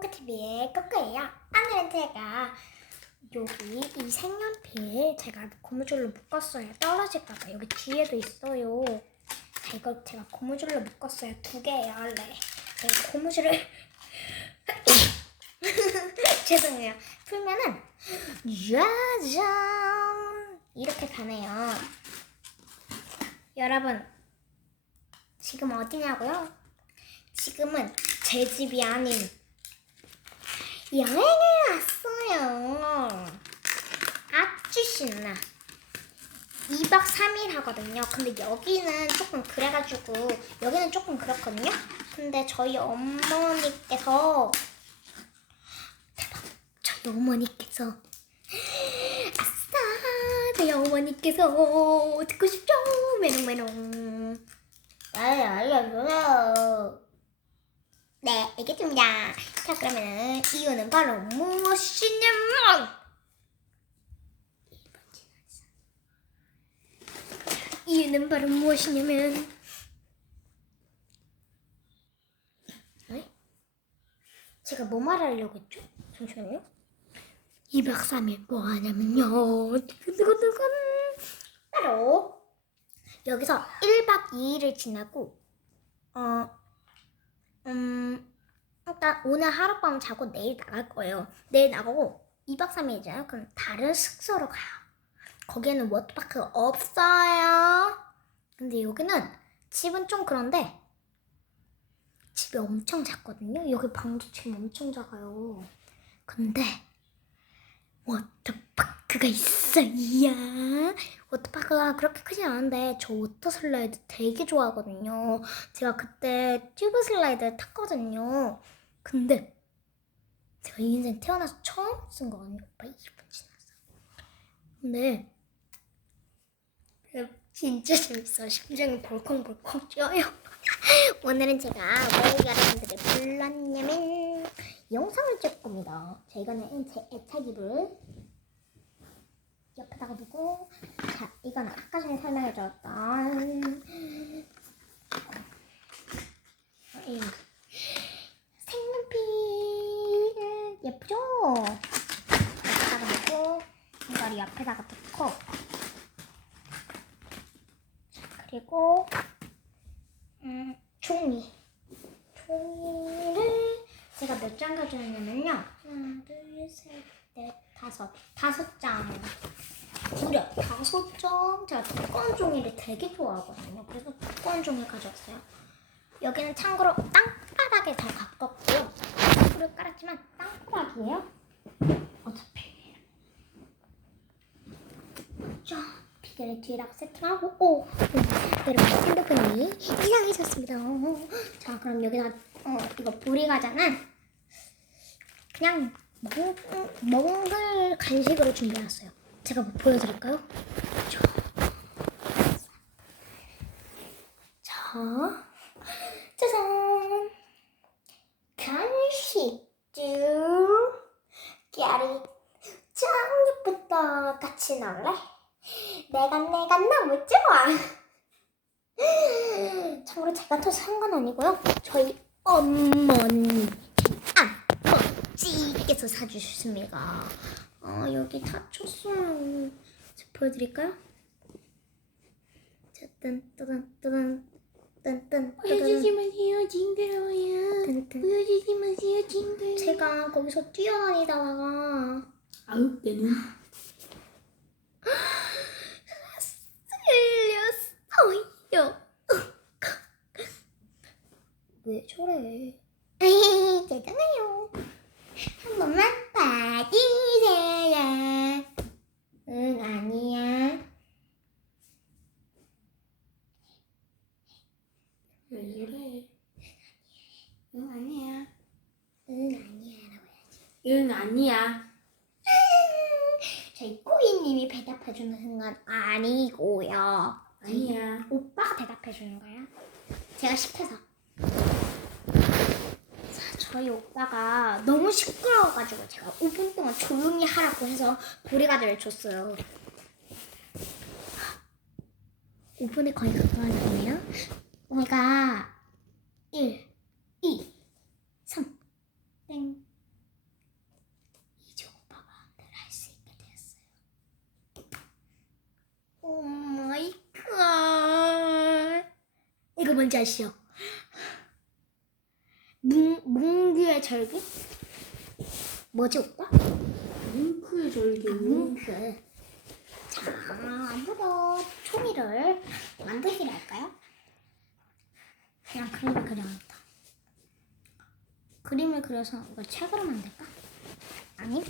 꼬꼬TV의 꼬꼬예요. 오늘은 제가 여기 이 색연필 제가 고무줄로 묶었어요. 떨어질까봐 여기 뒤에도 있어요. 자, 이거 제가 고무줄로 묶었어요. 두 개예요, 원래. 제가 고무줄을 죄송해요. 풀면은 짜잔 이렇게 가네요. 여러분 지금 어디냐고요? 지금은 제 집이 아닌 여행을 왔어요. 아주 신나. 2박 3일 하거든요. 근데 여기는 조금 그래가지고 여기는 조금 그렇거든요. 근데 저희 어머니께서 대박. 저희 어머니께서 아싸 저희 어머니께서 듣고 싶죠 메롱메롱 네 알려주세요 네 알겠습니다 자 그러면은 이유는 바로 무엇이냐면 이유는 바로 무엇이냐면 네? 제가 뭐 말하려고 했죠? 잠시만요 2박 3일 뭐 하냐면요. 두근두근 바로 여기서 1박 2일을 지나고 어, 음, 일단 오늘 하룻밤 자고 내일 나갈 거예요. 내일 나가고 2박 3일이잖아요. 그럼 다른 숙소로 가요. 거기에는 워터파크가 없어요. 근데 여기는 집은 좀 그런데 집이 엄청 작거든요. 여기 방도 지금 엄청 작아요. 근데 워터파크가 있어요. 워터파크가 그렇게 크진 않은데 저 워터 슬라이드 되게 좋아하거든요. 제가 그때 튜브 슬라이드를 탔거든요. 근데 제가 이 인생 태어나서 처음 쓴 거거든요. 오빠 2분 지났어. 근데 진짜 재밌어. 심장이 벌컹벌컹 뛰어요. 오늘은 제가 왜 여러분들을 불렀냐면 영상을 찍을 겁니다. 자, 이거는 제 애착 이불. 옆에다가 두고. 자, 이건 아까 전에 설명해줬던. 이 색연필. 예쁘죠? 옆에다가 놓고 이걸 옆에다가 놓고. 자, 그리고 음, 종이. 종이를 제가 몇 장 가져왔냐면요. 하나, 둘, 셋, 넷, 다섯. 다섯 장. 무려 다섯 장. 제가 두꺼운 종이를 되게 좋아하거든요. 그래서 두꺼운 종이 가져왔어요. 여기는 참고로 땅바닥에 더 가깝고요. 불을 깔았지만 땅바닥이에요. 어차피. 자, 비계를 뒤에다가 세팅하고, 오! 여러분, 핸드폰이 이상해졌습니다. 자, 그럼 여기다, 어, 이거 불이 가잖아. 그냥 먹, 먹을 간식으로 준비해놨어요. 제가 뭐 보여드릴까요? 자, 자, 짜잔! 간식들, 깨리, 짱 예쁘다. 같이 나올래? 내가 내가 너무 좋아. 참고로 제가 더 상관 아니고요. 저희 어머니 아버지께서 사주셨습니다. 어 여기 다쳤어요. 자, 보여드릴까요? 딴딴 보여주지 마세요 징그러워요 딴딴 보여주지 마세요 징그러워요 제가 거기서 뛰어다니다가 아우 때는 흘렸어요. 왜 저래? 에이, 죄송해요. 한 번만 봐주세요. 응, 아니야. 왜 이래 응 아니야 응, 아니야라고 해야지. 응 아니야 저희 꼬이님이 대답해주는 순간 아니고요. 아니야 오빠가 대답해주는 거야. 제가 시켜서. 자, 저희 오빠가 너무 시끄러워가지고 제가 5분 동안 조용히 하라고 해서 보리가드를 줬어요. 5분에 거의 가까워졌네요. 우리가 1, 2, 3, 땡, 뭔지 아시죠? 문, 문규의 절기? 뭐지 오빠? 뭉크의 절개. 뭉크. 자, 앞으로 총이를 만드시라 할까요? 그냥 그림을 그려야겠다. 그림을 그려서 이거 책으로 만들까? 아니?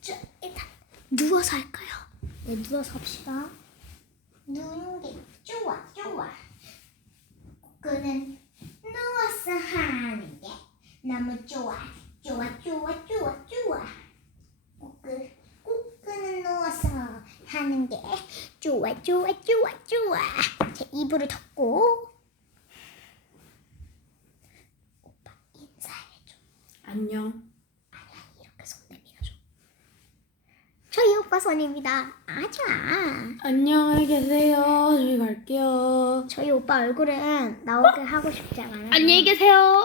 자, 일단 누워서 할까요? 네, 누워서 합시다. 누는 게 좋아, 좋아. 그는 누워서 하는 게 너무 좋아, 좋아, 좋아, 좋아, 좋아. 꼬끄, 꼬끄는 누워서 하는 게 좋아, 좋아, 좋아, 좋아. 제 이불을 덮고. 안녕. 아니야, 이렇게 손 내밀어줘. 손입니다. 아자. 안녕히 계세요. 저희 갈게요. 저희 오빠 얼굴은 나오게 하고 싶지 않아요. 계세요.